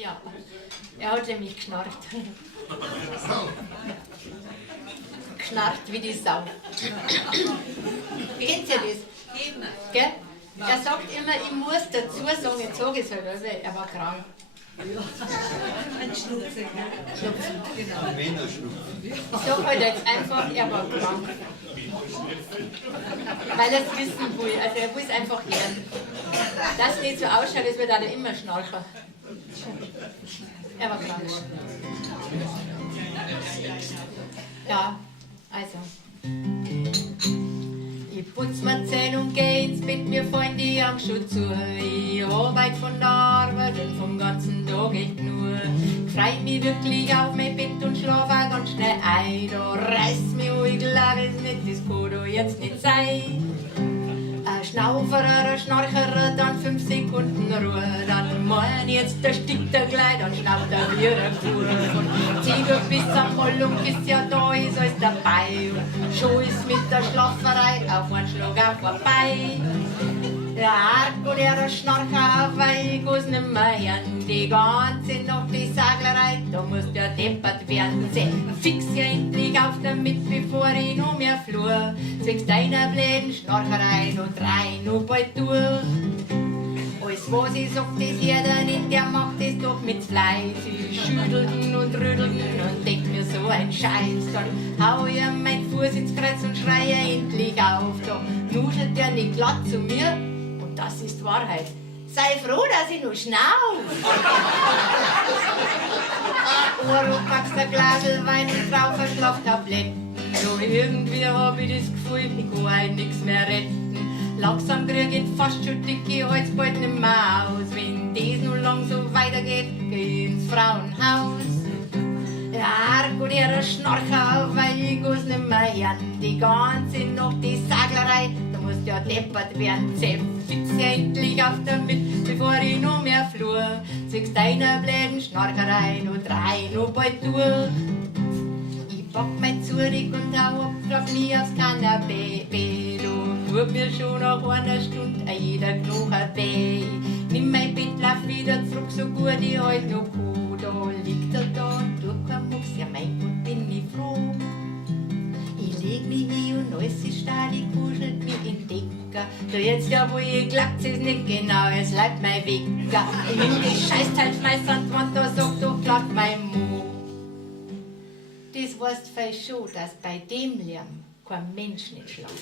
Ja, er hat nämlich geschnarcht. Geschnarcht wie die Sau. Kennt ihr das? Gell? Er sagt immer, ich muss dazu sagen, jetzt sage ich es halt, also er war krank. Ein Schnupfen. Schnupfen. Genau. Ein Männerschnupfen. Ich sage halt jetzt einfach, er war krank. Weil er es wissen will, also er will es einfach hören. Dass es nicht so ausschaut, als würde er immer schnarchen. Er war krank. Ja, also. Ich putz mir Zähne und geh ins Bett, mir fallen die Augen schon zu. Ich arbeite von der Arbeit und vom ganzen Tag echt nur. Ich freu mich wirklich auf mein Bett und schlaf auch ganz schnell ein. Da reißt mich an, ich glaub es nicht, das kann da jetzt nicht sein. Ein Schnauferer, ein Schnarcherer, dann 5 Sekunden Ruhe. Dann mein jetzt, der stickt er gleich, dann schnauft er wieder Kur. Von Ziege bis am Mollung ist ja da, ist alles dabei. Und schon ist mit der Schlafferei auf einen Schlag auch vorbei. Der Arg und der Schnarcher, weil ich es nicht mehr hören. Die ganze Nacht die Saglerei, da muss der deppert werden. Seh, fix ja endlich auf damit, bevor ich noch mehr flur. Zwecks deiner blöden Schnarcherei, noch 3, noch bald durch. Alles was ich sag, das hört er nicht, der macht es doch mit Fleiß. Ich schütteln und rütteln und denk mir so ein Scheiß. Dann hau ich mein Fuß ins Kreuz und schreie endlich auf. Da nuschelt der nicht glatt zu mir. Das ist Wahrheit. Sei froh, dass ich noch schnauf. Warum packst du ein Glas Wein und drauf ein Schlaftabletten? So irgendwie hab ich das Gefühl, ich kann halt nichts mehr retten. Langsam krieg ich fast schon dicke Hals bald nicht mehr aus. Wenn das nur lang so weitergeht, geh ich ins Frauenhaus. Der Arg und der Schnarcher, weil ich es nicht mehr hören. Die ganze Nacht die Saglerei, da muss ja deppert werden. Zäh, fix ja endlich auf damit, bevor ich noch mehr flur. Zwecks deiner blöden Schnarcherei, noch 3, noch bald durch. Ich pack mein Zurück und hau ab, drauf nie aufs Kanapee. Da tut mir schon nach einer Stunde jeder Knochen weh. Nimm mein Bett, lauf wieder zurück, so gut ich halt noch kann. Da liegt er da und tut kein Mucks, ja mein Gott, bin ich froh. Ich leg mich hin und alles ist stahl, ich kuschelt mich in Decker. Da jetzt ja, wo ich glaubt, es nicht genau, es bleibt mein Wecker. Ich nimm das Scheißteil, schmeiß an die Wand, da sagt doch glatt mein Mo. Das weißt fein schon, dass bei dem Lärm kein Mensch nicht schlaft.